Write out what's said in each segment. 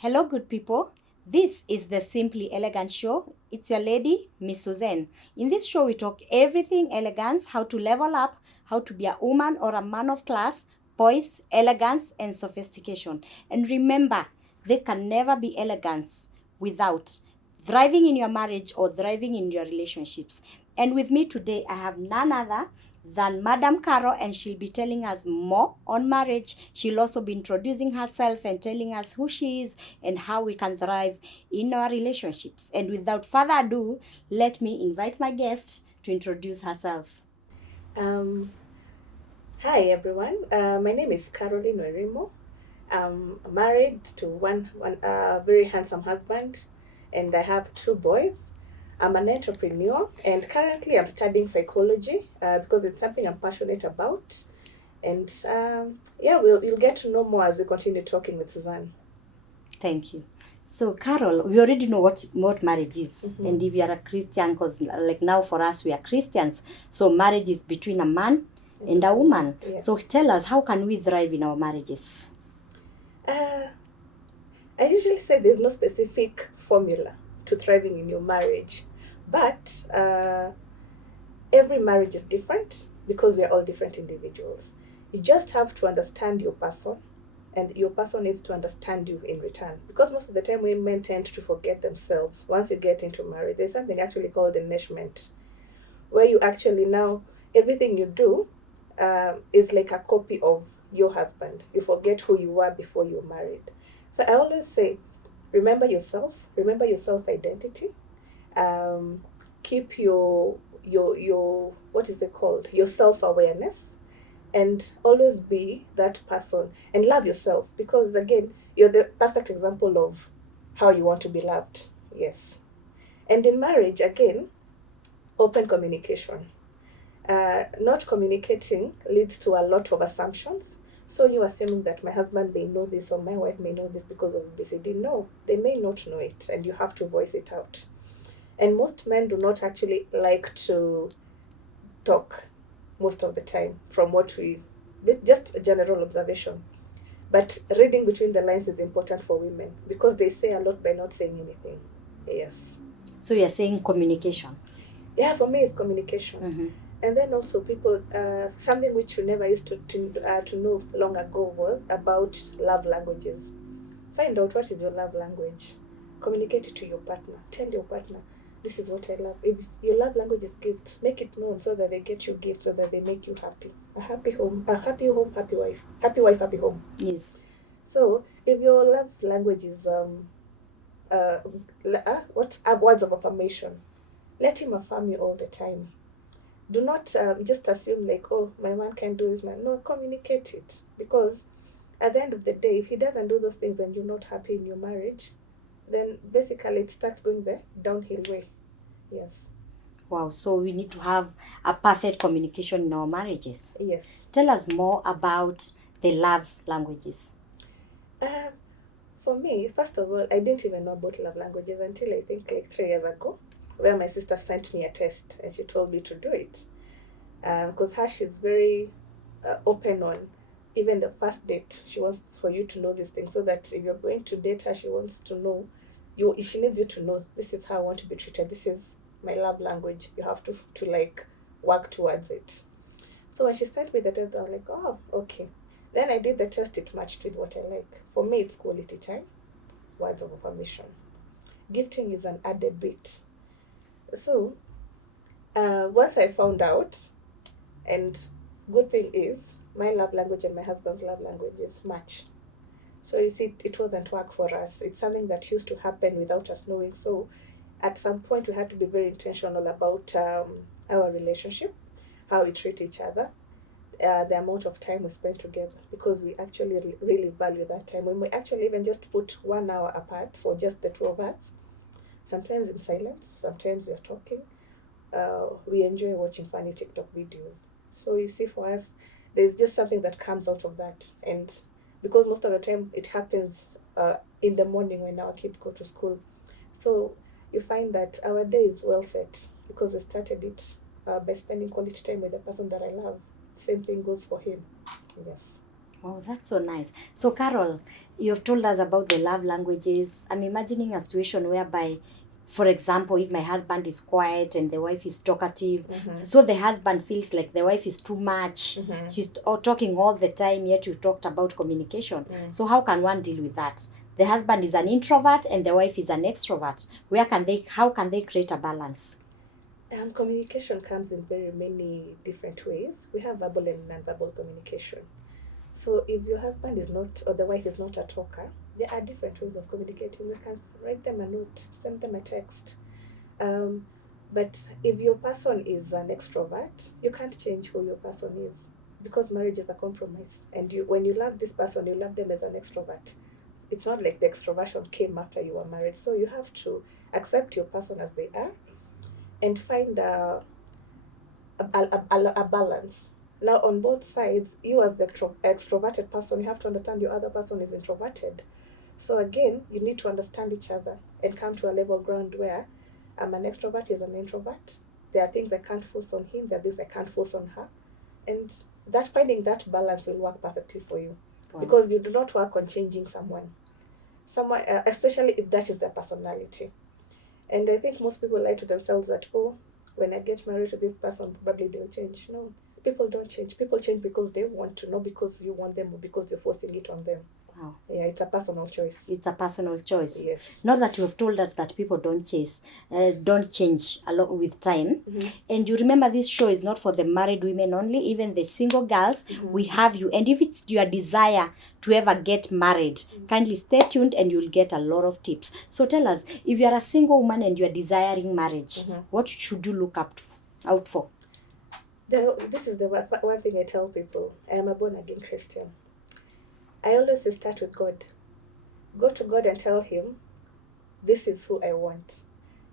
Hello, good people. This is the Simply Elegant Show. It's your lady, Miss Suzanne. In this show, we talk everything elegance, how to level up, how to be a woman or a man of class, poise, elegance, and sophistication. And remember, there can never be elegance without thriving in your marriage or thriving in your relationships. And with me today, I have none other than Madam Caro, and she'll be telling us more on marriage. She'll also be introducing herself and telling us who she is and how we can thrive in our relationships. And without further ado, let me invite my guest to introduce herself. Um, Hi everyone. My name is Caroline Werimo. I'm married to one very handsome husband, and I have two boys. I'm an entrepreneur, and currently I'm studying psychology because it's something I'm passionate about. And yeah, you'll get to know more as we continue talking with Suzanne. Thank you. So, Carol, we already know what marriage is. Mhm. And if you are a Christian, because like now for us, we are Christians. So, marriage is between a man and a woman. Yes. So, tell us, how can we thrive in our marriages? Uh, I usually say there's no specific formula to thriving in your marriage, but every marriage is different because we are all different individuals. You just have to understand your person, and your person needs to understand you in return. Because most of the time, women tend to forget themselves. Once you get into marriage, there's something actually called enmeshment, where you actually now everything you do is like a copy of your husband. You forget who you were before you were married. So I always say, remember your self identity, um, keep your what is it called, your self-awareness, and always be that person and love yourself, because again you're the perfect example of how you want to be loved. Yes. And in marriage, again, open communication. Not communicating leads to a lot of assumptions. So you assuming that my husband may know this or my wife may know this because of ABCD. No, they may not know it, and you have to voice it out. And most men do not actually like to talk most of the time, from what we, just a general observation. But reading between the lines is important for women because they say a lot by not saying anything. Yes. So, you're saying communication. Yeah, for me, it's communication. Mm-hmm. And then also, people, something which you never used to know long ago was about love languages. Find out what is your love language. Communicate it to your partner. Tell your partner, this is what I love. If your love language is gifts, make it known so that they get you gifts, so that they make you happy. A happy home, happy wife. Happy wife, happy home. Yes. So if your love language is uh, words of affirmation, let him affirm you all the time. Do not just assume like, oh, my man can do this, man. No, communicate it, because at the end of the day, if he doesn't do those things and you're not happy in your marriage, then basically it starts going the downhill way. Yes. Wow, so we need to have a perfect communication in our marriages. Yes. Tell us more about the love languages. Uh, for me, first of all, I didn't even know about love languages until I think like 3 years ago, where my sister sent me a test and she told me to do it. Because her, she's very open on even the first date. She wants for you to know these things so that if you're going to date her, she wants to know you. She needs you to know, this is how I want to be treated. This is my love language. You have to like work towards it. So when she sent me the test, I was like, oh, okay. Then I did the test. It matched with what I like. For me, it's quality time, words of affirmation. Gifting is an added bit. So once I found out, and good thing is my love language and my husband's love languages match. So you see, it wasn't work for us. It's something that used to happen without us knowing. So at some point, we had to be very intentional about our relationship, how we treat each other, the amount of time we spend together, because we actually really value that time. When we actually even just put 1 hour apart for just the two of us, sometimes in silence, sometimes we are talking, we enjoy watching funny TikTok videos. So you see, for us, there's just something that comes out of that. And because most of the time it happens in the morning when our kids go to school. So you find that our day is well set because we started it by spending quality time with the person that I love. Same thing goes for him. Yes. Oh, that's so nice. So, Carol, you've told us about the love languages. I'm imagining a situation whereby, for example, if my husband is quiet and the wife is talkative, so the husband feels like the wife is too much. She's talking all the time, yet you talked about communication. So, how can one deal with that? The husband is an introvert and the wife is an extrovert. How can they create a balance? Communication comes in very many different ways. We have verbal and non-verbal communication. So if your husband is not, or the wife is not a talker, there are different ways of communicating. You can write them a note, send them a text. Um, but if your person is an extrovert, you can't change who your person is, because marriage is a compromise. And when you love this person, you love them as an extrovert. It's not like the extroversion came after you were married. So you have to accept your person as they are and find a balance. Now, on both sides, you as the extroverted person, you have to understand your other person is introverted. So again, you need to understand each other and come to a level ground where I'm an extrovert, he's an introvert. There are things I can't force on him, there are things I can't force on her. And that finding that balance will work perfectly for you. Wow. Because you do not work on changing someone. Especially if that is their personality. And I think most people lie to themselves that, oh, when I get married to this person, probably they'll change. No, people don't change. People change because they want to, not because you want them or because you're forcing it on them. Wow. Yeah, it's a personal choice. It's a personal choice. Yes. Not that you have told us that people don't change a lot with time. And you remember this show is not for the married women only, even the single girls. We have you. And if it's your desire to ever get married, kindly stay tuned and you'll get a lot of tips. So tell us, if you're a single woman and you're desiring marriage, what should you look out for? This is the one thing I tell people. I am a born-again Christian. I always say start with God. Go to God and tell him, this is who I want.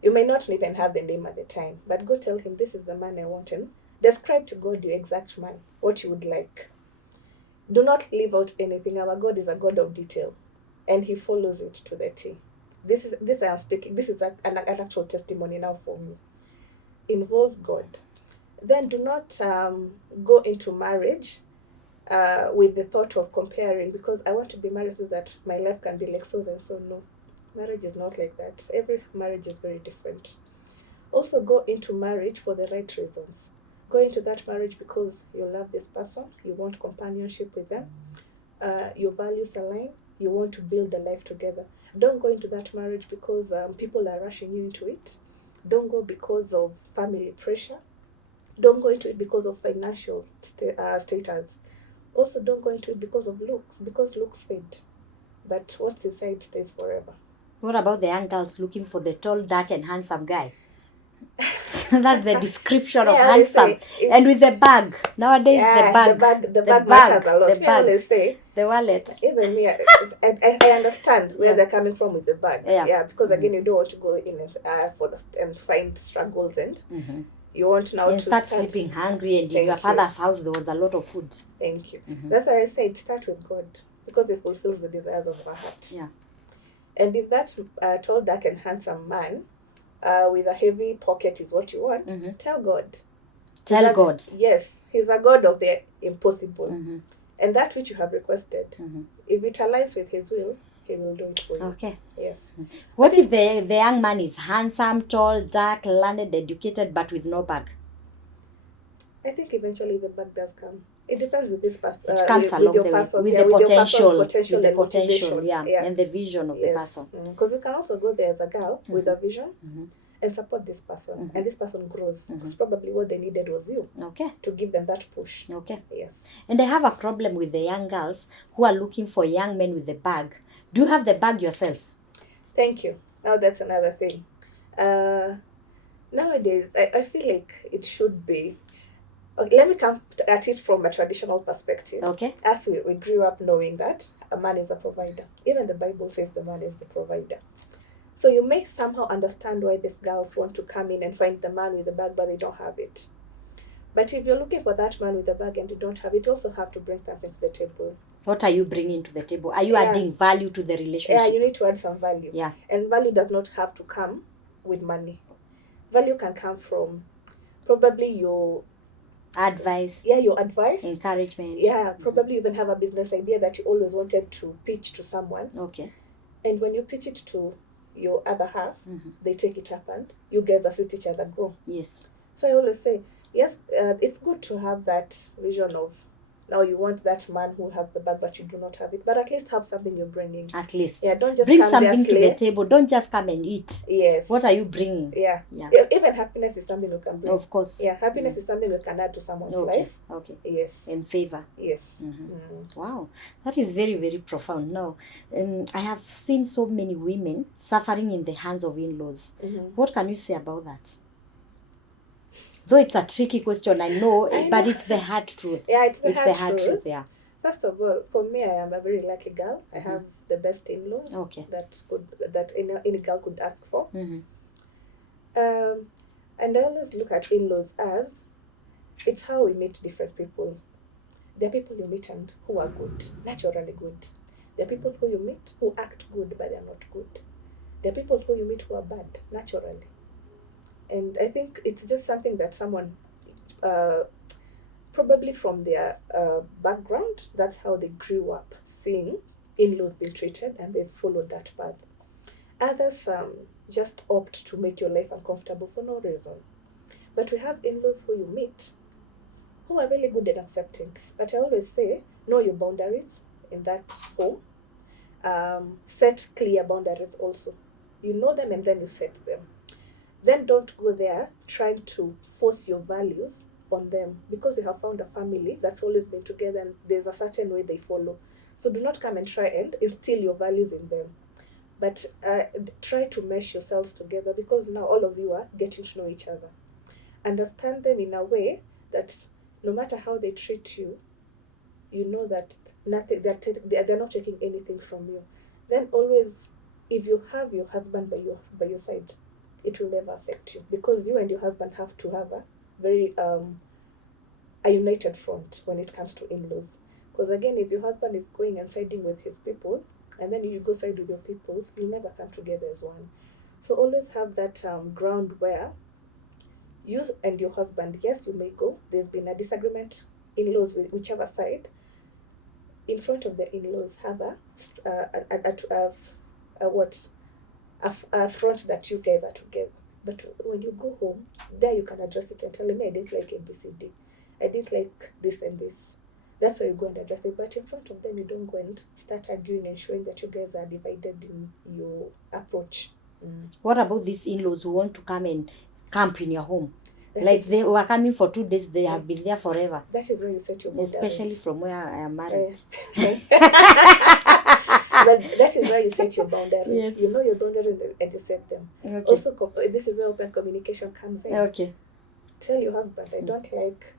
You may not even have the name at the time, but go tell him, this is the man I want. And describe to God your exact man, what you would like. Do not leave out anything. Our God is a God of detail, and he follows it to the T. This I am speaking. This is an actual testimony now for me. Involve God. Then do not go into marriage with the thought of comparing, because I want to be married so that my life can be like so and so. No, marriage is not like that. Every marriage is very different. Also, go into marriage for the right reasons. Go into that marriage because you love this person, you want companionship with them, your values align, you want to build a life together. Don't go into that marriage because people are rushing you into it. Don't go because of family pressure. Don't go into it because of financial status. Also, don't go into it because of looks, because looks fade. But what's inside stays forever. What about the young girls looking for the tall, dark, and handsome guy? That's the description of handsome. And with the bag. Nowadays, the bag matters a lot. The bag. Always say, the wallet. Even me, I understand where they're coming from with the bag. Yeah, because again, you don't want to go in and find struggles and you want now to start sleeping hungry, and in your father's house there was a lot of food. Thank you. That's why I said start with God, because it fulfills the desires of our heart. Yeah. And if that tall, dark, and handsome man with a heavy pocket is what you want, tell God. Tell God. Yes, he's a God of the impossible. And that which you have requested, if it aligns with his will, he will do it for you. Okay. Yes. What if the young man is handsome, tall, dark, learned, educated, but with no bag? I think eventually the bag does come. It depends with this person. It comes along the way with the potential, and the vision of the person. Because you can also go there as a girl with a vision and support this person, and this person grows. Because probably what they needed was you. Okay. To give them that push. Okay. Yes. And I have a problem with the young girls who are looking for young men with the bag. Do you have the bag yourself? Thank you. Now that's another thing. Nowadays, I feel like it should be. Okay, let me come at it from a traditional perspective. Okay. As we grew up knowing that a man is a provider. Even the Bible says the man is the provider. So you may somehow understand why these girls want to come in and find the man with the bag, but they don't have it. But if you're looking for that man with the bag and you don't have it, you also have to bring something to the table. What are you bringing to the table? Are you adding value to the relationship? Yeah, you need to add some value. Yeah. And value does not have to come with money. Value can come from probably your Advice, your advice, encouragement. probably even have a business idea that you always wanted to pitch to someone. Okay. And when you pitch it to your other half, Mm-hmm. they take it up and you guys assist each other grow. Yes. So I always say, yes, it's good to have that vision of, now you want that man who has the bag but you do not have it, but at least have something you're bringing. At least. Yeah, don't just bring come something there, to the table. Don't just come and eat. Yes. What are you bringing? Yeah. Yeah. Even happiness is something you can bring. Of course. Yeah, happiness is something you can add to someone's Okay. life. Okay. Yes. In favor. Yes. Wow, that is very, very profound. Now, I have seen so many women suffering in the hands of in-laws. What can you say about that? Though it's a tricky question, I know. But it's the hard truth. Yeah, it's the hard truth. Yeah. First of all, for me, I am a very lucky girl. I have the best in-laws. Okay. That any girl could ask for. Mm-hmm. And I always look at in-laws as, it's how we meet different people. There are people you meet and who are good, naturally good. There are people who you meet who act good, but they are not good. There are people who you meet who are bad, naturally. And I think it's just something that someone, probably from their background, that's how they grew up, seeing in-laws being treated, and they followed that path. Others just opt to make your life uncomfortable for no reason. But we have in-laws who you meet who are really good at accepting. But I always say, know your boundaries in that home. Set clear boundaries also. You know them and then you set them. Then don't go there trying to force your values on them, because you have found a family that's always been together and there's a certain way they follow. So do not come and try and instill your values in them. But try to mesh yourselves together, because now all of you are getting to know each other. Understand them in a way that no matter how they treat you, you know that they're not taking anything from you. Then always, if you have your husband by your side, it will never affect you, because you and your husband have to have a very a united front when it comes to in-laws. Because again, if your husband is going and siding with his people, and then you go side with your people, you'll never come together as one. So always have that ground where you and your husband, yes, you may go. There's been a disagreement, in-laws with whichever side. In front of the in-laws, have a front that you guys are together. But when you go home, there you can address it and tell them, I didn't like ABCD. I didn't like this and this. That's why you go and address it. But in front of them, you don't go and start arguing and showing that you guys are divided in your approach. What about these in-laws who want to come and camp in your home? They were coming for 2 days, they have been there forever. That is where you set your boundaries. Especially from where I am married. But that is where you set your boundaries. Yes. You know your boundaries and you set them. Okay. Also, this is where open communication comes in. Okay. Tell your husband, I don't like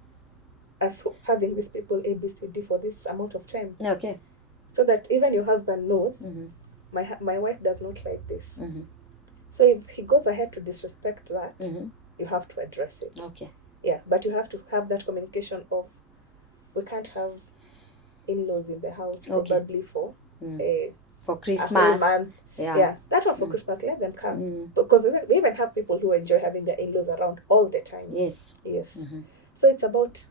us having these people A, B, C, D for this amount of time. Okay. So that even your husband knows, my wife does not like this. So if he goes ahead to disrespect that, you have to address it. Okay. Yeah, but you have to have that communication of, we can't have in-laws in the house, probably for Christmas. A whole month. Yeah. That one for Christmas, let them come. Because we even have people who enjoy having their in-laws around all the time. Yes. So it's about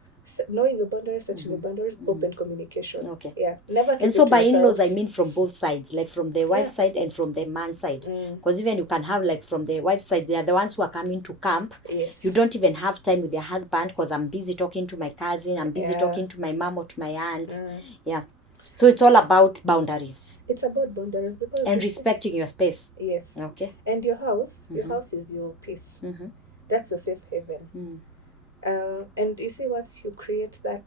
knowing your boundaries, setting your boundaries, open communication. Okay. Yeah. Never. And so by in-laws, I mean from both sides, like from the wife's side and from the man's side. Because even you can have, like, from the wife's side, they are the ones who are coming to camp. Yes. You don't even have time with your husband because I'm busy talking to my cousin, I'm busy talking to my mom or to my aunt. Yeah. So it's all about boundaries. It's about boundaries and respecting your space. Yes. Okay. And your house is your peace. That's your safe haven. And you see, once you create that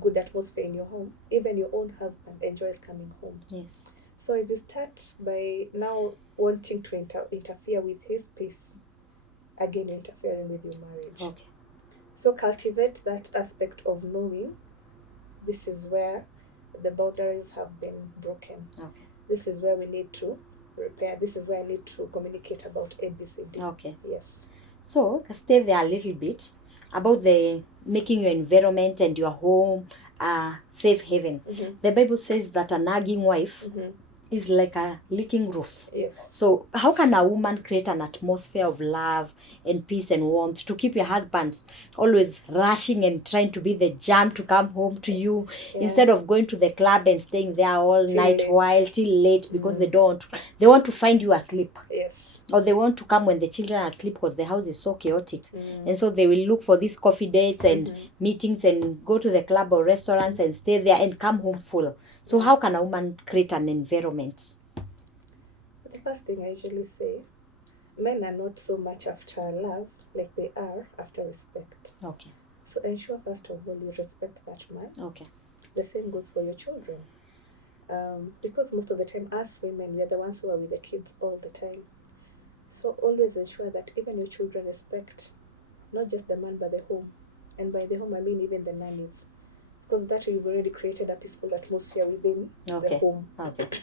good atmosphere in your home, even your own husband enjoys coming home. Yes. So if you start by now wanting to interfere with his peace, again you're interfering with your marriage. Okay. So cultivate that aspect of knowing this is where the boundaries have been broken. Okay. This is where we need to repair. This is where I need to communicate about ABCD. Okay. Yes. So stay there a little bit about the making your environment and your home a safe haven. The Bible says that a nagging wife is like a leaking roof. Yes. So how can a woman create an atmosphere of love and peace and warmth to keep your husband always rushing and trying to be the jam to come home to you, instead of going to the club and staying there all Till night late. while till late because they want to find you asleep, Yes. or they want to come when the children are asleep because the house is so chaotic. And so they will look for these coffee dates and meetings and go to the club or restaurants and stay there and come home full. So how can a woman create an environment? The first thing I usually say, men are not so much after love like they are after respect. Okay. So ensure first of all you respect that man. Okay. The same goes for your children. Because most of the time, us women, we are the ones who are with the kids all the time. So always ensure that even your children respect not just the man but the home. And by the home, I mean even the nannies. Because that way you've already created a peaceful atmosphere within the home. Okay.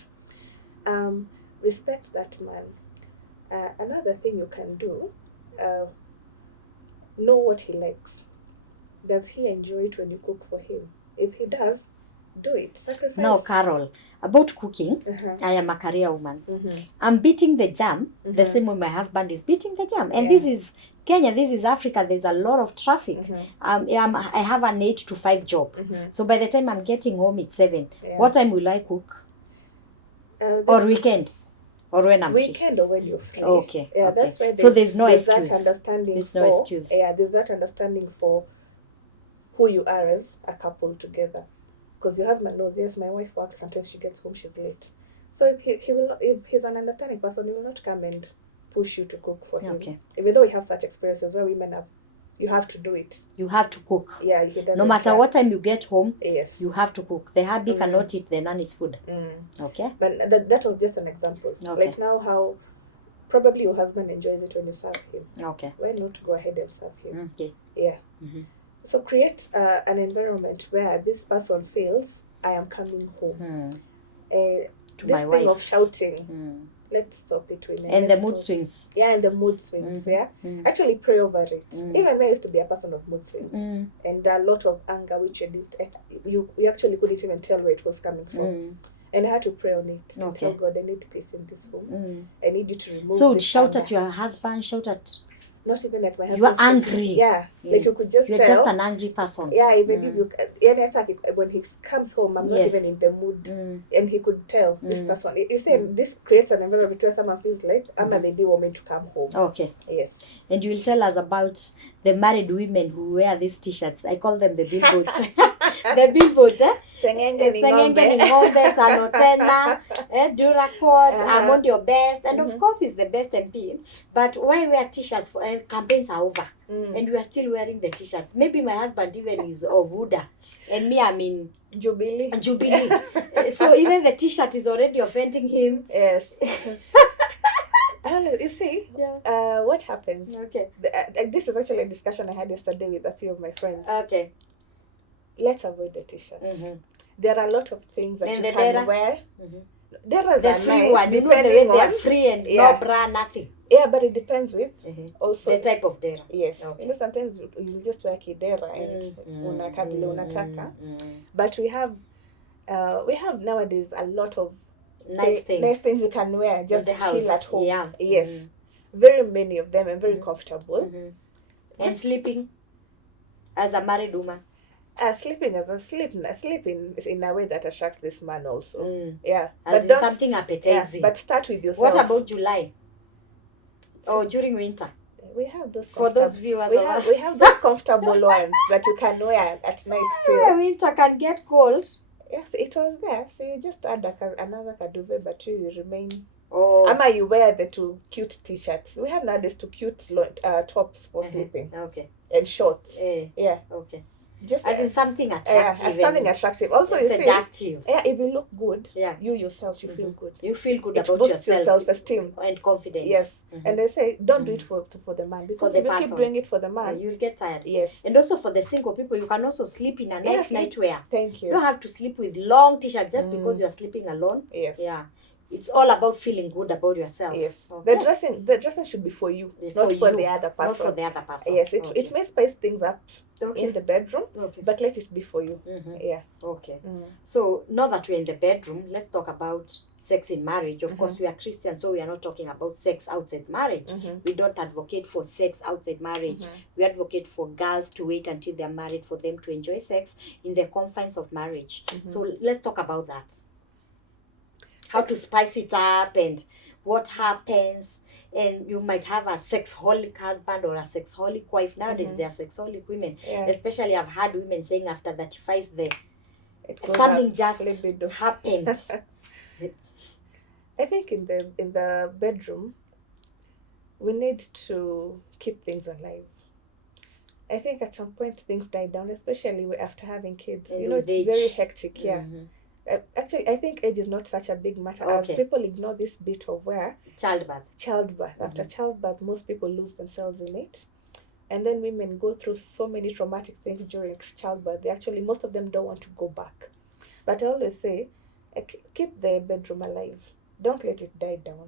Respect that man. Another thing you can do, know what he likes. Does he enjoy it when you cook for him? If he does, do it. Sacrifice. Now, Carol, about cooking, I am a career woman. I'm beating the jam the same way my husband is beating the jam. And this is Kenya, this is Africa, there's a lot of traffic. I have an 8 to 5 job. So by the time I'm getting home, it's 7. What time will I cook? Or weekend? Or when I'm free? Weekend or when you're free. Okay. Yeah, okay. that's why so there's no there's excuse. That understanding there's no excuse. Yeah, there's that understanding for who you are as a couple together. Because your husband knows, yes, my wife works, sometimes she gets home, she's late. So if he's an understanding person, he will not come and push you to cook for him. Okay. Even though we have such experiences where women have, you have to do it. You have to cook. Yeah, he doesn't no matter care. what time you get home, yes, you have to cook. The hubby cannot eat the nanny's food. Okay. But that was just an example. Okay. Like now how probably your husband enjoys it when you serve him. Okay. Why not go ahead and serve him? Okay. Yeah. So create an environment where this person feels I am coming home. To this my thing wife. of shouting, let's stop it. And the mood swings. Yeah, and the mood swings. Yeah, actually pray over it. Even I used to be a person of mood swings and a lot of anger, which you actually couldn't even tell where it was coming from. And I had to pray on it. And tell God, I need peace in this home. I need you to remove. So this shout anger. at your husband. Shout at. Not even at my husband. You are angry. Yeah, like you could just You're tell. just an angry person. Yeah, even if you, when he comes home, I'm not even in the mood, and he could tell this person. You say this creates an environment where someone feels like I'm a lady woman to come home. Okay. Yes. And you will tell us about the married women who wear these t-shirts. I call them the billboards. The billboards, Sengenge ni Sengenge ni ng'ombe, tano tena, Duracort, I'm on your best. And of course it's the best MP. But why wear t-shirts? For campaigns are over. And we are still wearing the t-shirts. Maybe my husband even is of Uda. And me, I'm in Jubilee. So even the t-shirt is already offending him. Yes. You see, what happens? Okay. This is actually a discussion I had yesterday with a few of my friends. Okay. Let's avoid the t-shirts. There are a lot of things that and you can wear. Deras the are free nice, one, depending they are on free and no bra, nothing. Yeah, but it depends with also the type of dera. Yes. Okay. You know, sometimes you just wear kidera and unakaa vile unataka. But we have nowadays a lot of nice things you can wear just to chill at home. Yeah. Yes. Very many of them and very comfortable. And sleeping as a married woman. Sleeping is in a way that attracts this man also. Yeah. As but in something appetizing. But start with yourself. What about July? Or during winter? We have those for those viewers. We have those comfortable ones that you can wear at night still. Yeah, winter can get cold. Yes, it was there. So you just add another kaduve, but you remain. Oh. Ama you wear the 2 cute t-shirts. We have nowadays 2 cute tops for sleeping. Okay. And shorts. Yeah. Okay. Just as in something attractive. Something attractive. Also, you seductive. See, if you look good, you yourself, you feel good. You feel good it about boosts yourself. Your self-esteem and confidence. Yes. And they say, don't do it for the man. Because if you keep doing it for the man, you'll get tired. Yes. And also for the single people, you can also sleep in a nice nightwear. Thank you. You don't have to sleep with long t-shirts just because you're sleeping alone. Yes. Yeah. It's all about feeling good about yourself. Yes. Okay. The dressing should be for you, not for you, the other person. Not for the other person. Yes, it may spice things up Okay. in the bedroom, Okay. but let it be for you. Yeah. Okay. So now that we're in the bedroom, let's talk about sex in marriage. Of course, we are Christians, so we are not talking about sex outside marriage. We don't advocate for sex outside marriage. We advocate for girls to wait until they're married for them to enjoy sex in the confines of marriage. So let's talk about that. How to spice it up and what happens. And you might have a sexaholic husband or a sexaholic wife. Nowadays, there are sexaholic women. Yeah. Especially, I've heard women saying after 35, Something just happened. I think in the bedroom, we need to keep things alive. I think at some point things die down, especially after having kids. And it's age. very hectic. Yeah. Actually, I think age is not such a big matter, as people ignore this bit of where childbirth. After childbirth, most people lose themselves in it, and then women go through so many traumatic things during childbirth. Most of them don't want to go back. But I always say, keep the bedroom alive. Don't let it die down.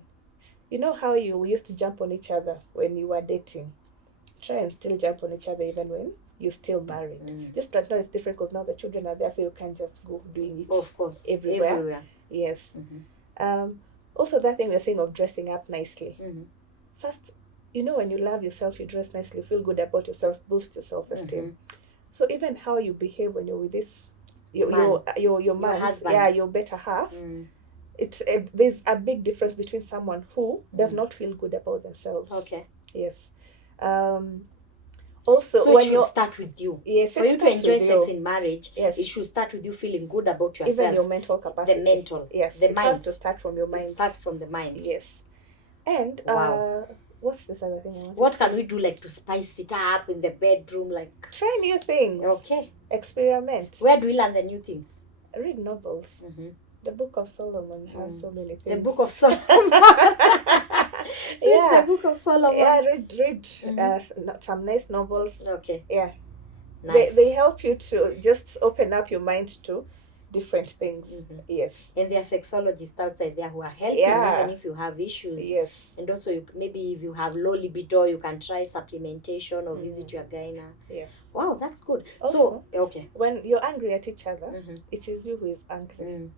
You know how you used to jump on each other when you were dating? Try and still jump on each other even when you're still married. Just that now it's different because now the children are there, so you can't just go doing it. Of course, everywhere. Yes. Also, that thing we're saying of dressing up nicely. First, when you love yourself, you dress nicely, feel good about yourself, boost your self-esteem. So even how you behave when you're with this, your man, husband. Your better half. There's a big difference between someone who does not feel good about themselves. Okay. Yes. Also, so when it should start with you. Yes, for you to enjoy sex in marriage, it should start with you feeling good about yourself. Even your mental capacity. The mental. Yes, the it mind. has to start from your mind. It starts from the mind. Yes. And what's this other thing I wanted What can we do, like, to spice it up in the bedroom? Like, try new things. Okay. Experiment. Where do we learn the new things? Read novels. The Book of Solomon has so many things. The Book of Solomon. Yeah. The Book of Solomon. Yeah, read some nice novels. Okay. Yeah. Nice. They help you to just open up your mind to different things. Yes. And there are sexologists outside there who are helping even if you have issues. Yes. And also, maybe if you have low libido, you can try supplementation or visit your gyna. Yes. Wow, that's good. Also, so, okay. When you're angry at each other, it is you who is angry.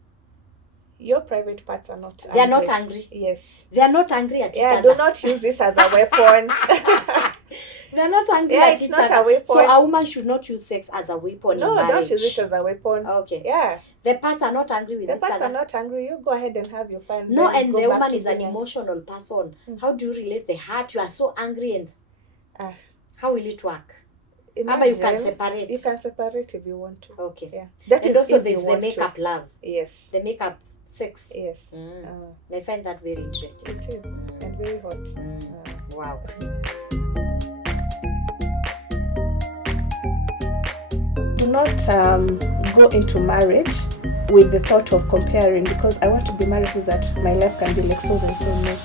Your private parts are not angry. They are not angry. Yes. They are not angry at each other. Yeah, do not use this as a weapon. They are not angry at each other. It's not a weapon. So a woman should not use sex as a weapon in marriage. No, don't use it as a weapon. Okay. Yeah. The parts are not angry with each other. The parts are not angry. You go ahead and have your fun. No, and the woman is an emotional person. How do you relate the heart? You are so angry and how will it work? Maybe you can separate. You can separate if you want to. Okay. Yeah. That and is also there's the makeup love. Yes. The makeup sex. Yes. I find that very interesting. It is. And very hot. Wow. Do not go into marriage with the thought of comparing, because I want to be married so that my life can be like so and so. No,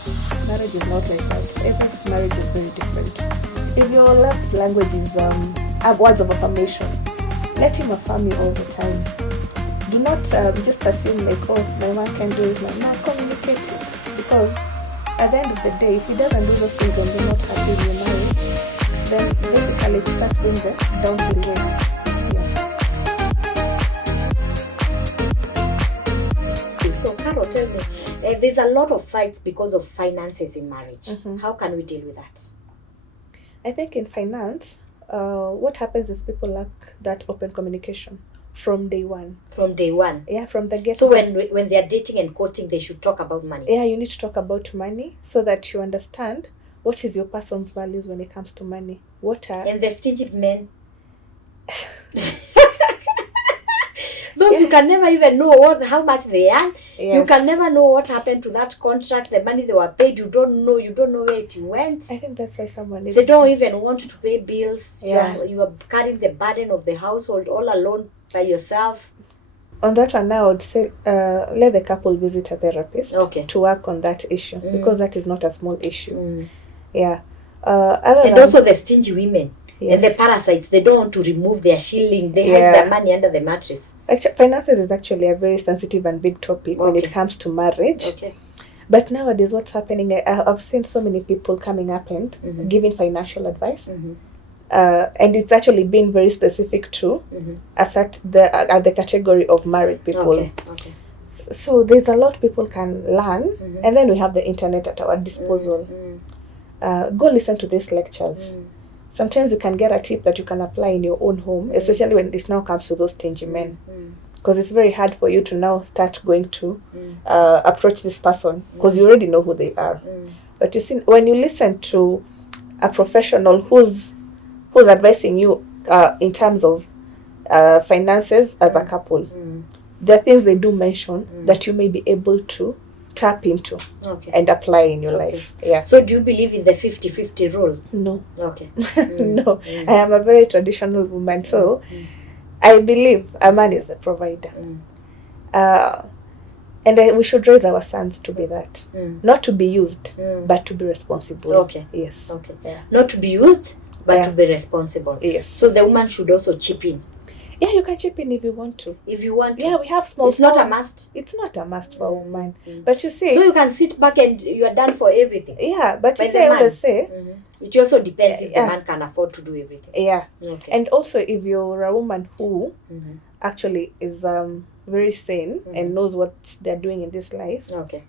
marriage is not like that. Every marriage is very different. If your love language is words of affirmation, let him affirm you all the time. Do not just assume like, oh, my man can do it. No, communicate it. Because at the end of the day, if he doesn't do those things and you're not happy in your marriage, then basically it starts being the downhill way. Yes. So, Carol, tell me, there's a lot of fights because of finances in marriage. How can we deal with that? I think in finance, what happens is people lack that open communication. From day one. From day one? Yeah, from the get-go. So when they're dating and courting, they should talk about money? Yeah, you need to talk about money so that you understand what is your person's values when it comes to money. And the stingy men. Those you can never even know how much they earn. Yes. You can never know what happened to that contract, the money they were paid. You don't know where it went. I think that's why someone needs They don't even want to pay bills. Yeah. You are carrying the burden of the household all alone by yourself. On that one now, I would say let the couple visit a therapist to work on that issue, because that is not a small issue. Yeah. Also the stingy women. Yes. And the parasites, they don't want to remove their shilling. They hide their money under the mattress. Actually, finances is actually a very sensitive and big topic when it comes to marriage. Okay. But nowadays, what's happening? I've seen so many people coming up and giving financial advice, and it's actually been very specific to at the category of married people. Okay. So there's a lot people can learn, and then we have the internet at our disposal. Go listen to these lectures. Sometimes you can get a tip that you can apply in your own home, especially when this now comes to those stingy men. Because it's very hard for you to now start going to approach this person because you already know who they are. But you see, when you listen to a professional who's advising you in terms of finances as a couple, there are things they do mention that you may be able to tap into and apply in your life. Yeah. So do you believe in the 50-50 rule? No. Okay. No. I am a very traditional woman, so I believe a man is a provider. And we should raise our sons to be that. Not to be used, but to be responsible. Okay. Yes. Okay. Yeah. Not to be used, but to be responsible. Yes. So the woman should also chip in. Yeah, you can chip in if you want to. If you want to. Yeah, we have small. It's not a must. It's not a must for a woman. But you see. So you can sit back and you are done for everything. Yeah, but you see, I always say. It also depends if the man can afford to do everything. Yeah. Okay. And also, if you're a woman who actually is very sane and knows what they're doing in this life. Okay.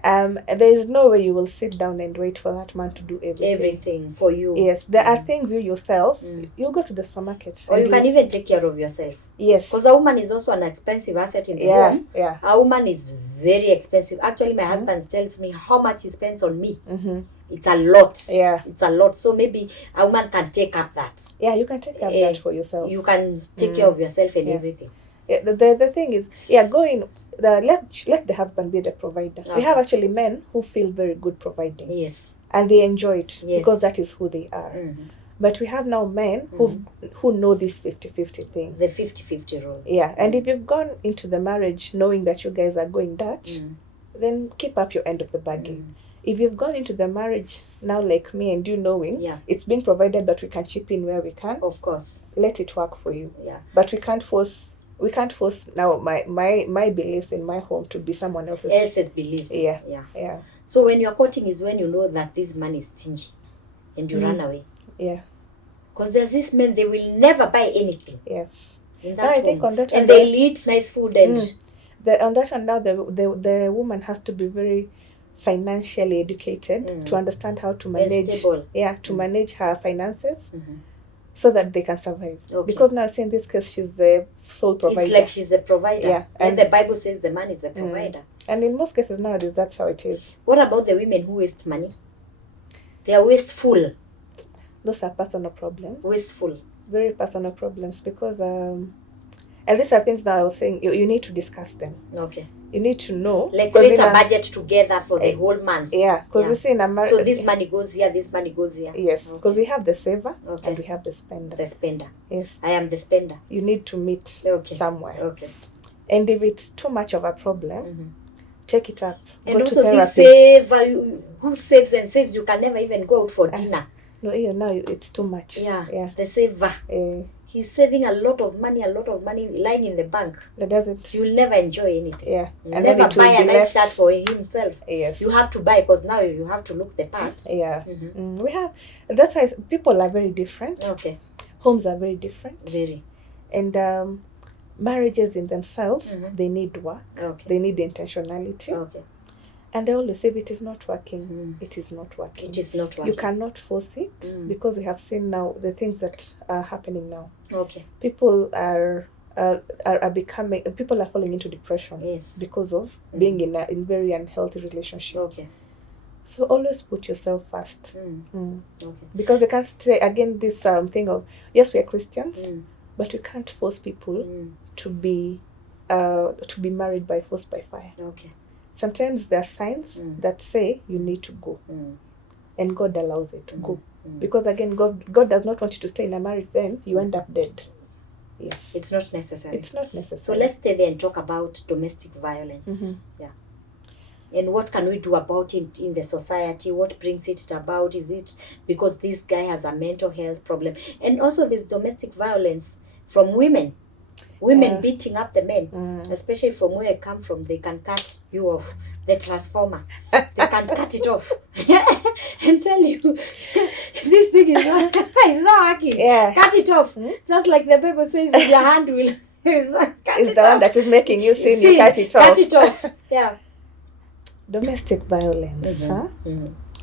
There is no way you will sit down and wait for that man to do everything. Everything for you. Yes, there are things you yourself, you'll go to the supermarket. Or you can even take care of yourself. Yes. Because a woman is also an expensive asset in the home. Yeah. A woman is very expensive. Actually, my husband tells me how much he spends on me. It's a lot. Yeah. It's a lot. So maybe a woman can take up that. Yeah, you can take up that for yourself. You can take care of yourself and everything. Yeah, the thing is, let the husband be the provider. We have actually men who feel very good providing. Yes. And they enjoy it because that is who they are. But we have now men who know this 50-50 thing. The 50-50 rule. Yeah, and if you've gone into the marriage knowing that you guys are going Dutch, then keep up your end of the bargain. If you've gone into the marriage now like me and you knowing it's being provided but we can chip in where we can, of course, let it work for you. Yeah. But we can't force now my beliefs in my home to be someone else's beliefs. Yeah. So when you're courting is when you know that this man is stingy and you run away. Yeah. Because there's this men, they will never buy anything. Yes. In that I think on that and they'll eat nice food and on that one now the woman has to be very financially educated to understand how to manage manage her finances so that they can survive. Because now in this case she's the sole provider. It's like she's the provider. Yeah. And the Bible says the man is the provider. And in most cases nowadays that's how it is. What about the women who waste money? They are wasteful. Those are personal problems. Wasteful. Very personal problems because and these are things that I was saying you need to discuss them. Okay. You need to know. Like create a budget together for the whole month. Yeah, because you see in America. So this money goes here, this money goes here. Yes, because we have the saver and we have the spender. The spender. Yes. I am the spender. You need to meet somewhere. Okay. And if it's too much of a problem, take it up. And also this saver who saves and saves, you can never even go out for dinner. No, now it's too much. Yeah. The saver. He's saving a lot of money lying in the bank. That doesn't. You'll never enjoy anything. Yeah. And never buy a nice shirt for himself. Yes. You have to buy because now you have to look the part. Yeah. We have. That's why people are very different. Okay. Homes are very different. Very. And marriages in themselves, they need work. Okay. They need intentionality. Okay. And I always say if it is not working, it is not working. It is not working. You cannot force it because we have seen now the things that are happening now. Okay. People are falling into depression. Yes. Because of being in very unhealthy relationships. Okay. So always put yourself first. Okay. Because they can't say again this thing of yes we are Christians, but we can't force people to be married by force by fire. Okay. Sometimes there are signs that say you need to go. And God allows it to go. Because again, God does not want you to stay in a marriage, then you end up dead. Yes. It's not necessary. It's not necessary. So let's stay there and talk about domestic violence. Yeah. And what can we do about it in the society? What brings it about? Is it because this guy has a mental health problem? And also there's domestic violence from women. Women beating up the men, especially from where I come from, they can cut you off the transformer. They can cut it off and tell you this thing is not, it's not working. Yeah. Cut it off. Just like the Bible says, your hand will. It's the one that is making you sin. You cut it off. Cut it off. Yeah. Domestic violence, huh?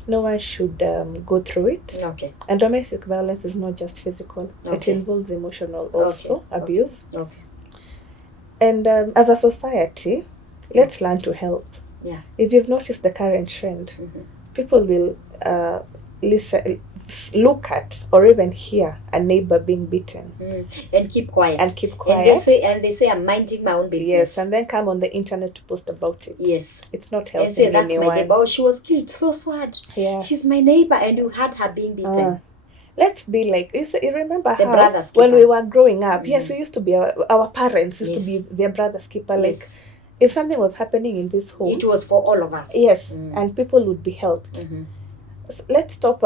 No one should go through it. Okay. And domestic violence is not just physical. Okay. It involves emotional also, abuse. Okay. And as a society, let's learn to help. Yeah. If you've noticed the current trend, people will look at or even hear a neighbor being beaten and keep quiet. And they say I'm minding my own business. Yes, and then come on the internet to post about it. Yes. It's not helping and say that's anyone. my neighbor. Oh, she was killed. So sad. Yeah. She's my neighbor, and you had her being beaten. Let's be like, you remember the how brother's when keeper. we were growing up, yes, we used to be, our parents used to be their brother's keeper. Like, if something was happening in this home, it was for all of us. Yes, and people would be helped. So let's stop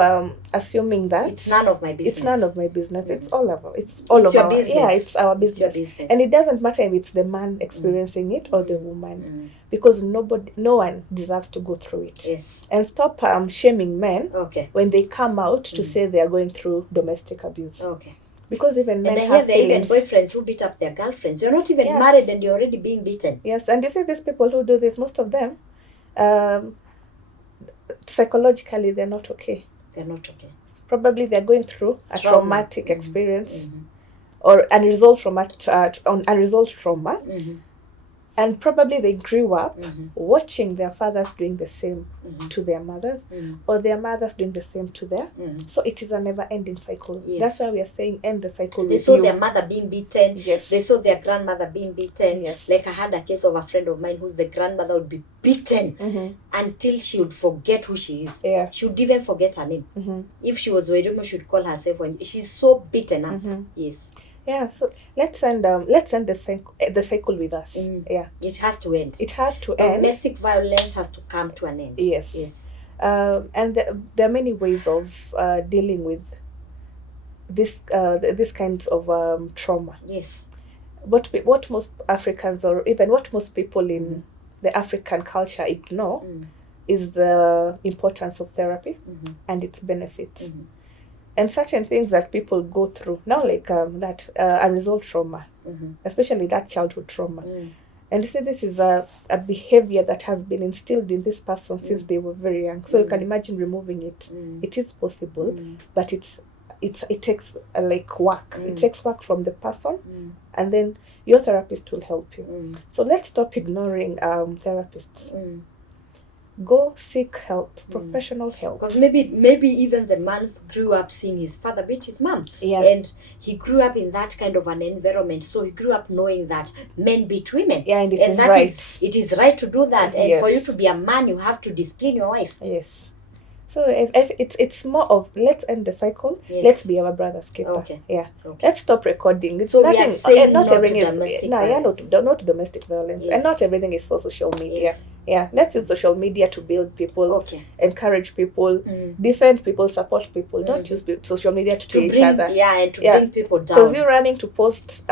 assuming that it's none of my business. It's none of my business. It's all of our. It's your our business. Yeah, it's our business. It's your business. And it doesn't matter if it's the man experiencing it or the woman, because no one deserves to go through it. Yes. And stop shaming men when they come out to say they are going through domestic abuse. Okay. Because even men and have there are even boyfriends who beat up their girlfriends. You're not even married and you're already being beaten. Yes, and you see these people who do this, most of them, psychologically, they're not okay. They're not okay. Probably they're going through a traumatic experience or unresolved trauma. And probably they grew up watching their fathers doing the same to their mothers, or their mothers doing the same to their. So it is a never-ending cycle. Yes. That's why we are saying end the cycle. They saw their mother being beaten. Yes. They saw their grandmother being beaten. Yes. Like I had a case of a friend of mine whose the grandmother would be beaten until she would forget who she is. Yeah. She would even forget her name. If she was Wairimu, she would call herself when she's so beaten up. Yes. Yeah, so let's end the cycle with us. Yeah, it has to end. It has to end. Domestic violence has to come to an end. Yes. Yes. And there are many ways of dealing with this kinds of trauma. Yes. What most Africans, or even what most people in the African culture ignore is the importance of therapy and its benefits. And certain things that people go through now, like that unresolved trauma, especially that childhood trauma. And you see, this is a behavior that has been instilled in this person since they were very young. So you can imagine removing it. It is possible, but it takes like work. It takes work from the person, and then your therapist will help you. So let's stop ignoring therapists. Go seek help, professional help. Because maybe even the man grew up seeing his father beat his mom. Yeah. And he grew up in that kind of an environment. So he grew up knowing that men beat women. Yeah, and it is right. It is right to do that. And Yes. for you to be a man, you have to discipline your wife. Yes. So if it's more of, let's end the cycle. Yes. Let's be our brother's keeper. Okay. Yeah. Okay. Let's stop recording. It's So we nothing. are saying not no everything to is domestic not domestic violence, Yes. and not everything is for social media. Yes. Yeah. Let's use social media to build people, Okay. encourage people, defend people, support people. Don't use social media to tear each other. Yeah, and to bring people down. Because you're running to post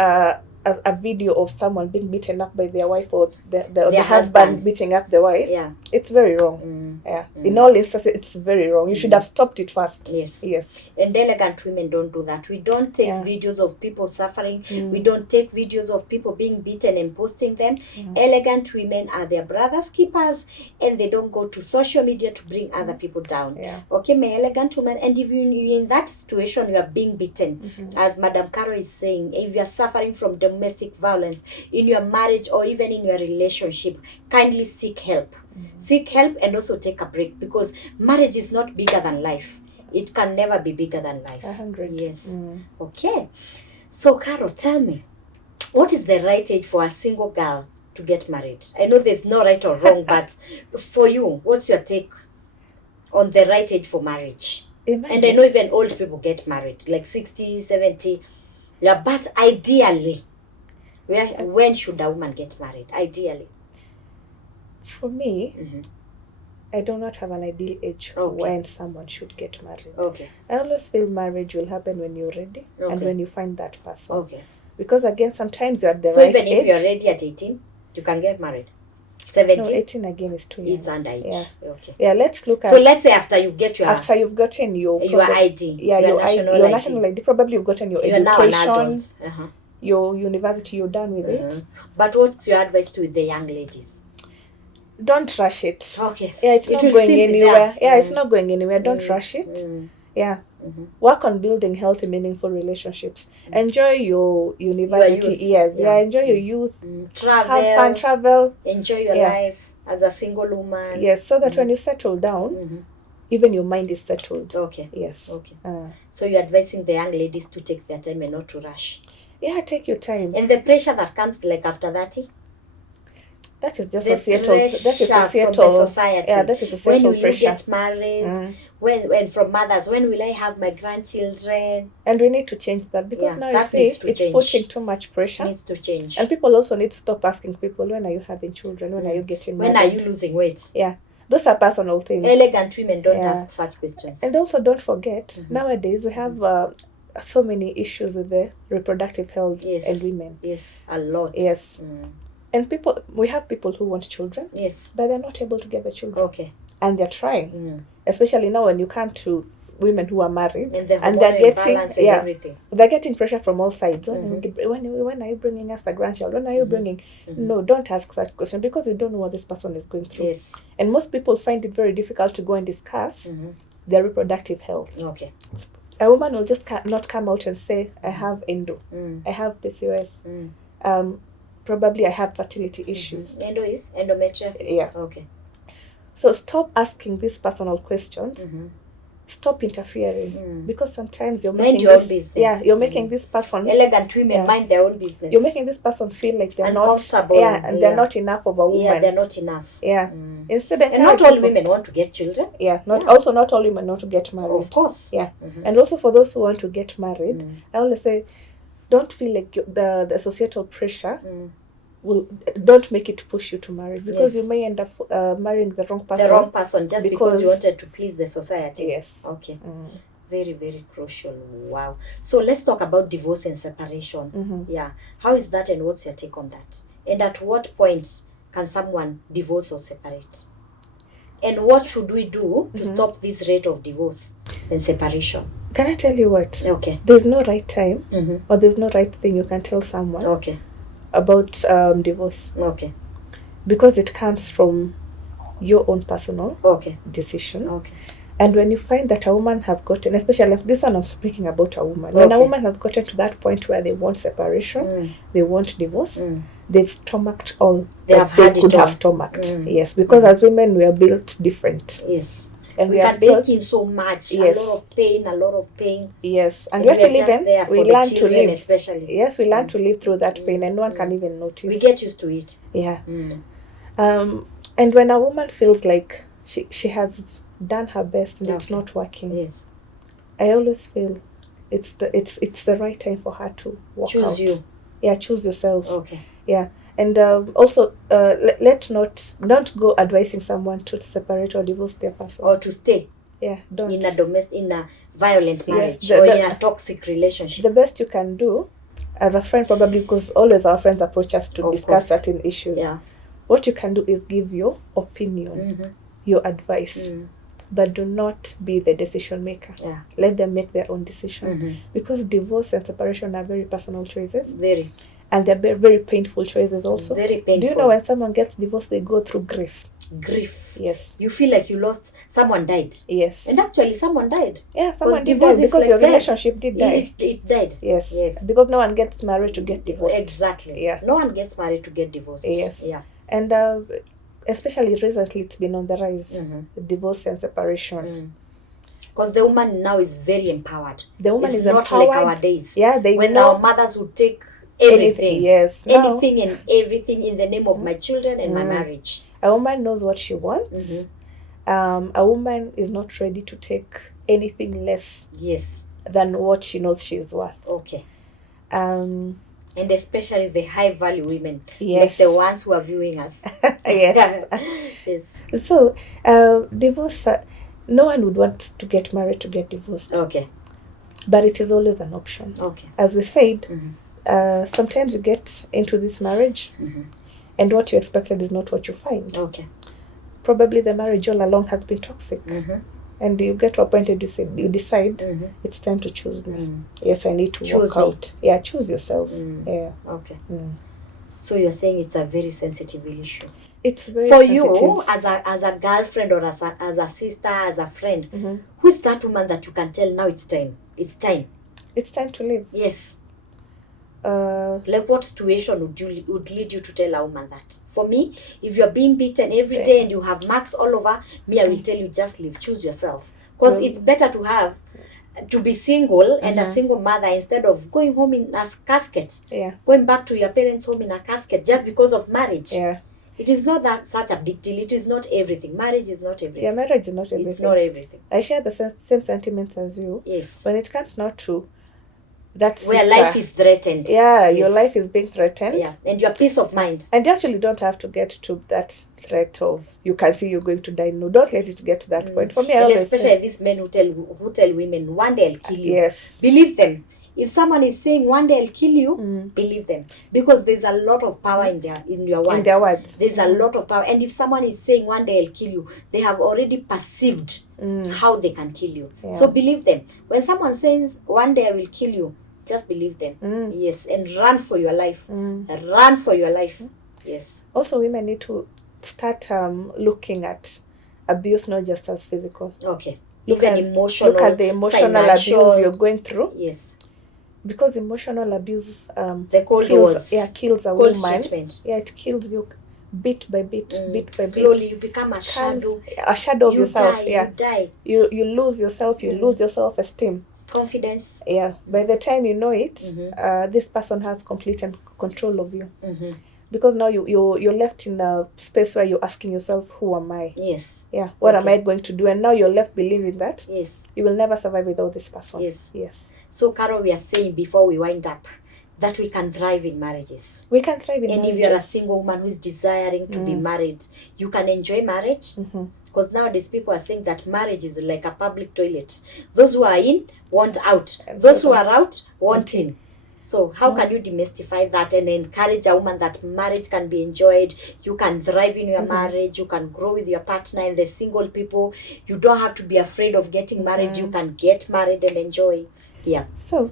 a video of someone being beaten up by their wife, or the husband beating up the wife. Yeah. It's very wrong. Yeah. In all instances, it's very wrong. You should have stopped it first. Yes. Yes. And elegant women don't do that. We don't take videos of people suffering. We don't take videos of people being beaten and posting them. Elegant women are their brothers' keepers, and they don't go to social media to bring other people down. Yeah. Okay, my elegant woman. And if you're in that situation, you are being beaten, as Madam Caro is saying, if you are suffering from domestic violence in your marriage or even in your relationship, kindly seek help. Seek help and also take a break, because marriage is not bigger than life. It can never be bigger than life. 100. Yes. Okay. So, Caro, tell me, what is the right age for a single girl to get married? I know there's no right or wrong, but for you, what's your take on the right age for marriage? Imagine. And I know even old people get married, like 60, 70. Yeah, but ideally, when should a woman get married? Ideally. For me, I do not have an ideal age when someone should get married. Okay. I always feel marriage will happen when you're ready and when you find that person. Okay. Because again, sometimes you're at the So right even age. if you're ready at 18, you can get married? 17? No, 18 again is too young. It's underage. Yeah. Okay. Yeah, let's look at. So let's say after you get after you've gotten your ID, yeah, your national ID. Probably you've gotten your you're now an education, adult. your university. You're done with it. But what's your advice to the young ladies? Don't rush it. Okay. Yeah, it's not going anywhere. Yeah, it's not going anywhere. Don't rush it. Yeah. Work on building healthy, meaningful relationships. Enjoy your university years. Yeah, enjoy your youth. Travel. Have fun, travel. Enjoy your life as a single woman. Yes, so that when you settle down, even your mind is settled. Okay. Yes. Okay. So you're advising the young ladies to take their time and not to rush. Yeah, take your time. And the pressure that comes like after 30? That is just the societal. That is societal. From the society. Yeah, that is societal when will pressure. you get married? When from mothers, when will I have my grandchildren? And we need to change that because now you see it's putting too much pressure. It needs to change. And people also need to stop asking people, when are you having children? When are you getting married? When are you losing weight? Yeah. Those are personal things. Elegant women don't ask such questions. And also don't forget, nowadays we have so many issues with the reproductive health and women. Yes, a lot. Yes. And we have people who want children. Yes. But they're not able to get the children. Okay. And they're trying. Especially now when you come to women who are married. And they're getting everything. They're getting pressure from all sides. When are you bringing us a grandchild? When are you bringing? No, don't ask such questions because you don't know what this person is going through. Yes. And most people find it very difficult to go and discuss their reproductive health. Okay. A woman will just not come out and say, I have endo, I have PCOS, probably I have fertility issues. Endo is endometriosis? Yeah. Okay. So stop asking these personal questions. Stop interfering because sometimes you're making your own business. Yeah, you're making this person. Elegant women mind their own business. You're making this person feel like they're not. Yeah, and they're not enough of a woman. Yeah, they're not enough. Yeah. Instead, and not all women want to get children. Yeah, also not all women want to get married. Of course. Yeah, and also for those who want to get married, I always say, don't feel like the societal pressure. Don't make it push you to marry because you may end up marrying the wrong person. The wrong person just because you wanted to please the society. Yes. Okay. Very, very crucial. Wow. So let's talk about divorce and separation. Yeah. How is that and what's your take on that? And at what point can someone divorce or separate? And what should we do to stop this rate of divorce and separation? Can I tell you what? Okay. There's no right time or there's no right thing you can tell someone. Okay. About divorce. Okay. Because it comes from your own personal decision. Okay. And when you find that a woman has gotten, especially this one I'm speaking about a woman, when a woman has gotten to that point where they want separation, they want divorce, they've stomached all that they could have stomached. Yes, because as women we are built different. Yes. And we can take in so much, a lot of pain. Yes, and we have to live in. We learn to live, especially. Yes, we learn to live through that pain, and no one can even notice. We get used to it. Yeah. And when a woman feels like she has done her best and it's not working, yes, I always feel it's the right time for her to walk out. Choose you. Yeah, choose yourself. Okay. Yeah. And also, don't go advising someone to separate or divorce their person. Or to stay. Yeah, don't. In a violent marriage or in a toxic relationship. The best you can do, as a friend probably, because always our friends approach us to discuss certain issues. Yeah. What you can do is give your opinion, your advice. But do not be the decision maker. Yeah. Let them make their own decision. Because divorce and separation are very personal choices. Very. And they're very, very painful choices also. Very painful. Do you know when someone gets divorced, they go through grief? Grief. Yes. You feel like you lost, someone died. Yes. And actually someone died. Yeah, someone did die because your relationship did die. It died. Yes. Yes. Because no one gets married to get divorced. Exactly. Yeah. No one gets married to get divorced. Yes. Yeah. And especially recently it's been on the rise, divorce and separation. Because the woman now is very empowered. The woman is not empowered. Like our days. Yeah, when our mothers would take everything. Yes. Anything and everything in the name of my children and my marriage. A woman knows what she wants. A woman is not ready to take anything less than what she knows she is worth. Okay. And especially the high value women. Yes. Like the ones who are viewing us. Yes. Yes. So, divorce, no one would want to get married to get divorced. Okay. But it is always an option. Okay. As we said, sometimes you get into this marriage and what you expected is not what you find. Okay. Probably the marriage all along has been toxic. And you get to a point and you decide it's time to choose me. Yes, I need to Choose walk me. out. Yeah, choose yourself. Yeah. Okay. So you're saying it's a very sensitive issue. It's very For sensitive. you, as a girlfriend or as a sister, as a friend, who is that woman that you can tell now it's time? It's time. It's time to leave. Yes. Like what situation would lead you to tell a woman that? For me, if you're being beaten every day and you have marks all over, me, I will tell you just leave. Choose yourself. Because it's better to be single and a single mother instead of going home in a casket. Yeah. Going back to your parents' home in a casket just because of marriage. Yeah. It is not that such a big deal. It is not everything. Marriage is not everything. Yeah, marriage is not everything. It's not everything. I share the same sentiments as you. Yes. When it comes not to that where sister, life is threatened. Yeah, Yes. your life is being threatened. Yeah, and your peace of mind. And you actually don't have to get to that threat of you can see you're going to die. No, don't let it get to that point. For me, I And always especially say, these men who tell women one day I'll kill you. yes. Believe them. If someone is saying one day I'll kill you, believe them. Because there's a lot of power in your words. In their words. There's a lot of power. And if someone is saying one day I'll kill you, they have already perceived how they can kill you. Yeah. So believe them. When someone says one day I will kill you, just believe them. Yes. And run for your life. Run for your life. Yes. Also, women need to start looking at abuse not just as physical. Okay. Look Even at, emotional. Look at the emotional financial abuse you're going through. Yes. Because emotional abuse the cold kills, wars. kills a Cold woman. treatment. Yeah, it kills you bit by bit, bit by bit. Slowly you become a shadow. A shadow of You yourself. die, Yeah. you die. You lose yourself, you lose your self-esteem. Confidence. Yeah. By the time you know it, this person has complete control of you. Because now you're left in a space where you're asking yourself, who am I? Yes. Yeah. What am I going to do? And now you're left believing that Yes. you will never survive without this person. Yes. Yes. So, Carol, we are saying before we wind up that we can thrive in marriages. We can thrive in And marriages. if you're a single woman who is desiring to be married, you can enjoy marriage. Because nowadays people are saying that marriage is like a public toilet. Those who are in want out. Those who are out want in. So how can you demystify that and encourage a woman that marriage can be enjoyed? You can thrive in your marriage. You can grow with your partner. And the single people, you don't have to be afraid of getting married. You can get married and enjoy. Yeah. So,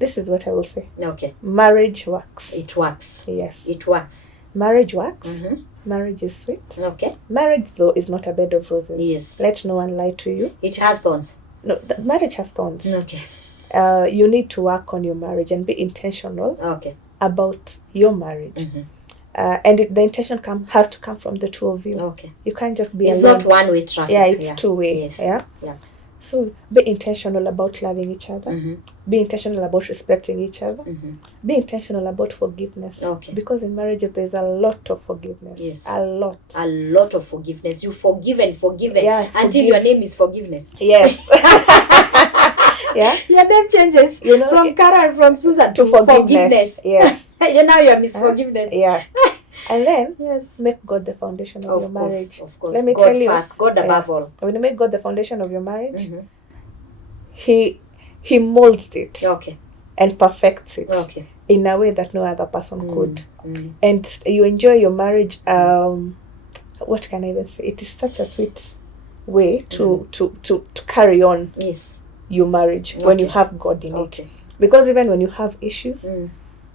this is what I will say. Okay. Marriage works. It works. Yes. It works. Marriage works. Marriage is sweet. Okay. Marriage, though, is not a bed of roses. Yes. Let no one lie to you. It has thorns. No, marriage has thorns. Okay. You need to work on your marriage and be intentional Okay. about your marriage. And the intention has to come from the two of you. Okay. You can't just be It's alone. not one-way traffic. Yeah, it's two-way. Yes. Yeah. Yeah. So be intentional about loving each other. Be intentional about respecting each other. Be intentional about forgiveness. Okay. Because in marriages there's a lot of forgiveness. Yes. A lot. A lot of forgiveness. You forgive and forgiven Yeah, until forgive. your name is forgiveness. Yes. Yeah. Your name changes from Kara and from Susan to forgiveness. Yes. Now you're Miss Forgiveness. Yeah. And then Yes. make God the foundation of your course, marriage. of course. Let me God tell you, first. God above all. when you make God the foundation of your marriage, He molds it Okay. and perfects it Okay. in a way that no other person could. And you enjoy your marriage. What can I even say? It is such a sweet way to carry on Yes. your marriage when you Okay. have God in it. Okay. Because even when you have issues,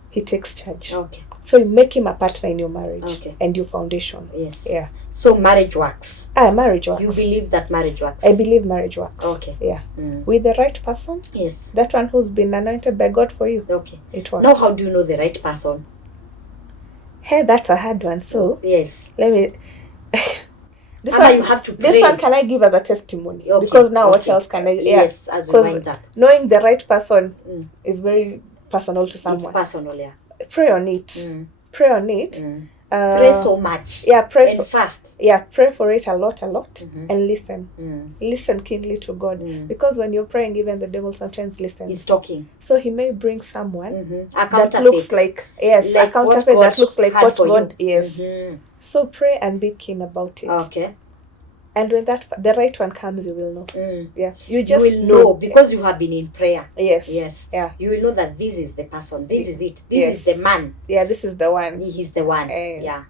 He takes charge. Okay. So you make Him a partner in your marriage Okay. and your foundation. Yes. Yeah. So marriage works. Marriage works. You believe that marriage works. I believe marriage works. Okay. Yeah. With the right person, Yes. that one who's been anointed by God for you, Okay. it works. Now, how do you know the right person? Hey, that's a hard one. So Yes. let me. You have to pray. This one can I give as a testimony? Okay, Because now what okay. else can I? Yes, as we 'Cause wind up. knowing the right person is very personal to It's someone. personal, yeah. Pray on it. Pray on it. Pray so much. Yeah, pray And so fast. Yeah, pray for it a lot, and listen. Listen keenly to God, because when you're praying, even the devil sometimes listens. He's talking. So He may bring someone A that looks like a what counterfeit God that looks like had what for God you. is. So pray and be keen about it. Okay. And when the right one comes, you will know. Yeah, you just will know because you have been in prayer. Yes. Yeah. You will know that this is the person. This is it. This is the man. Yeah, this is the one. He's the one. Yeah.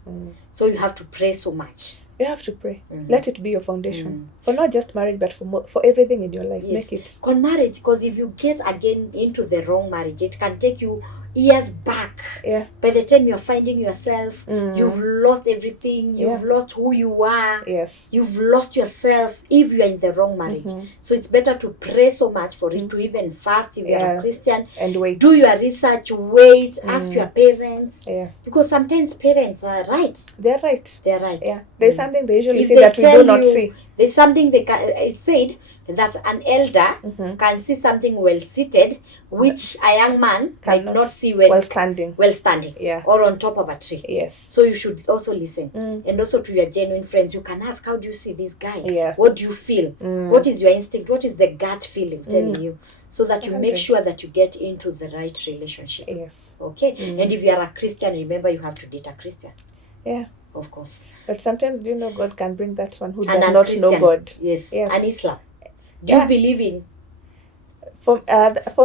So you have to pray so much. You have to pray. Let it be your foundation for not just marriage, but for everything in your life. Yes. Make it on marriage, because if you get again into the wrong marriage, it can take you years back. Yeah. By the time you're finding yourself, you've lost everything. You've lost who you are. Yes. You've lost yourself if you are in the wrong marriage. So it's better to pray so much for it, to even fast if you're a Christian. And wait. Do your research, wait, ask your parents. Yeah. Because sometimes parents are right. They're right. They're right. Yeah. There's something they usually say that we do not see. There's something it said that an elder can see something well seated, which a young man cannot see while standing. Yeah. Or on top of a tree. Yes. So you should also listen. And also to your genuine friends, you can ask, how do you see this guy? Yeah. What do you feel? What is your instinct? What is the gut feeling telling you? So that you make sure that you get into the right relationship. Yes. Okay? And if you are a Christian, remember you have to date a Christian. Yeah. Of course. But sometimes, do you know, God can bring that one who does not know God. Yes. And Islam. Do you believe in? For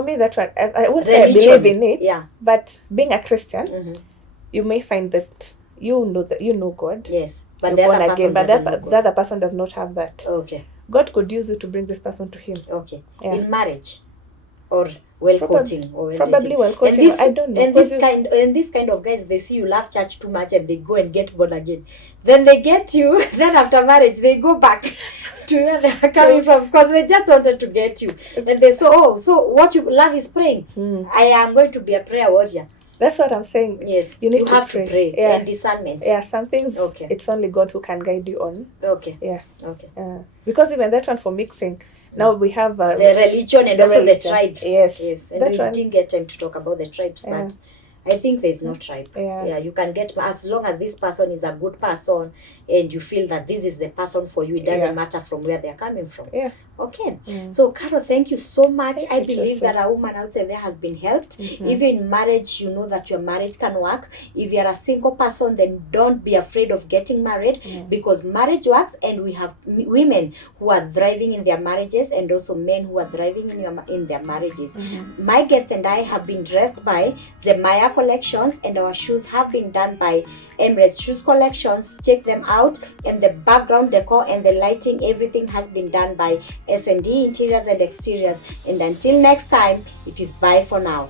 me, that one, I won't say I believe in it. Yeah. But being a Christian, you may find that you know God. Yes. But the other person the other person does not have that. Okay. God could use you to bring this person to Him. Okay. Yeah. In marriage, or courting, or probably courting. I don't know. And this kind of guys, they see you love church too much and they go and get born again. Then they get you. Then after marriage, they go back to where they are coming from because they just wanted to get you. And they so what you love is praying. I am going to be a prayer warrior. That's what I'm saying. Yes, you have to pray. Yeah. And discernment. Yeah, some things. Okay. It's only God who can guide you on. Okay. Yeah. Okay. Because even that one for mixing. Now we have the religion and also the tribes. Yes. And we didn't get time to talk about the tribes, but I think there's no tribe. Yeah, you can get, as long as this person is a good person and you feel that this is the person for you, it doesn't matter from where they're coming from. Yeah. Okay. So, Carol, thank you so much. I believe that a woman outside there has been helped. Even in marriage, you know that your marriage can work. If you're a single person, then don't be afraid of getting married because marriage works, and we have women who are thriving in their marriages and also men who are thriving in their marriages. My guest and I have been dressed by Zemaya Collections, and our shoes have been done by Emirates Shoes Collections. Check them out. And the background decor and the lighting, everything has been done by S&D Interiors and Exteriors. And until next time, it is bye for now.